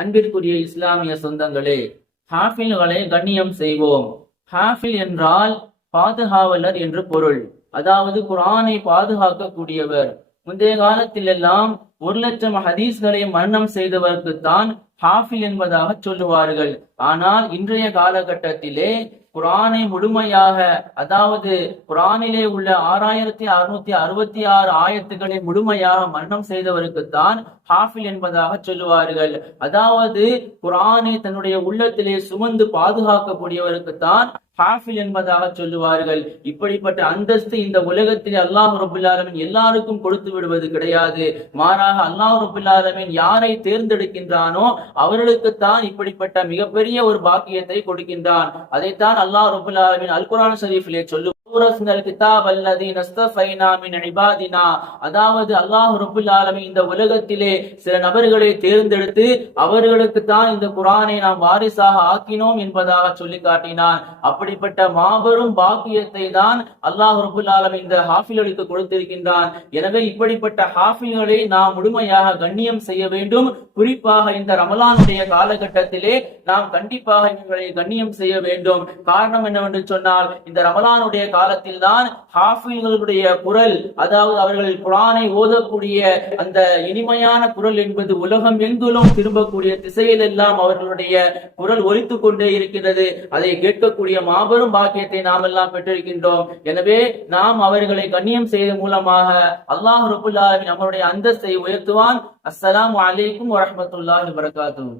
அன்பிற்குரிய இஸ்லாமிய சொந்தங்களே, ஹாஃபில்களை கண்ணியம் செய்வோம். ஹாஃபில் என்றால் பாதுகாவலர் என்று பொருள். அதாவது குர்ஆனை பாதுகாக்கக்கூடியவர். முந்தைய காலத்தில் எல்லாம் 1,00,000 ஹதீஸ்களை மரணம் செய்தவர்க்குத்தான் ஹாஃபில் என்பதாக சொல்லுவார்கள். ஆனால் இன்றைய காலகட்டத்திலே குர்ஆனை முழுமையாக, அதாவது குர்ஆனிலே உள்ள 6666 ஆயத்துக்களை முழுமையாக மரணம் செய்தவருக்குத்தான் ஹாஃபில் என்பதாக சொல்லுவார்கள். அதாவது குர்ஆனை தன்னுடைய உள்ளத்திலே சுமந்து பாதுகாக்கக்கூடியவருக்குத்தான் ஹாஃபில் என்பதாக சொல்லுவார்கள். இப்படிப்பட்ட அந்தஸ்து இந்த உலகத்திலே அல்லாஹ் ரப்பல் ஆலமீன் எல்லாருக்கும் கொடுத்து விடுவது கிடையாது. மாறாக அல்லாஹ் ரப்பல் ஆலமீன் யாரை தேர்ந்தெடுக்கின்றானோ அவர்களுக்குத்தான் இப்படிப்பட்ட மிகப்பெரிய ஒரு பாக்கியத்தை கொடுக்கின்றான். அதைத்தான் அல்லாஹ் ரப்பல் ஆலமீன் அல் குர்ஆன் ஷரீஃபிலே சொல்லும், அதாவது அல்லாஹ் ரப்பல் ஆலமீன் இந்த உலகத்திலே சில நபர்களை தேர்ந்தெடுத்து அவர்களுக்கு தான் இந்த குர்ஆனை நாம் வாரிசாக ஆக்கினோம் என்பதாக சொல்லி காட்டினான். அப்படிப்பட்ட மாபெரும் பாக்கியத்தை தான் அல்லாஹ் ரப்பல் ஆலமீன் இந்த ஹாஃபில்களுக்கு கொடுத்திருக்கின்றான். எனவே இப்படிப்பட்ட ஹாஃபில்களை நாம் முழுமையாக கண்ணியம் செய்ய வேண்டும். குறிப்பாக இந்த ரமலானுடைய காலகட்டத்திலே நாம் கண்டிப்பாக இவர்களை கண்ணியம் செய்ய வேண்டும். காரணம் என்னவென்று சொன்னால், இந்த ரமலானுடைய காலத்தில் தான் ஹாஃபில்களுடைய குரல், அதாவது அவர்கள் குர்ஆனை ஓதக்கூடிய அந்த இனிமையான குரல் என்பது உலகம் எங்கிலும் திரும்பக்கூடிய திசையில் எல்லாம் அவர்களுடைய குரல் ஒலித்துக் கொண்டே இருக்கிறது. அதை கேட்கக்கூடிய மாபெரும் பாக்கியத்தை நாம் எல்லாம் பெற்றிருக்கின்றோம். எனவே நாம் அவர்களை கண்ணியம் செய்வதன் மூலமாக அல்லாஹ் ரப்பல் ஆலமீன் நம்மளுடைய அந்தஸ்தை உயர்த்துவான். அஸ்ஸலாமு அலைக்கும் வரஹ்மத்துல்லாஹி வபரகாத்துஹு.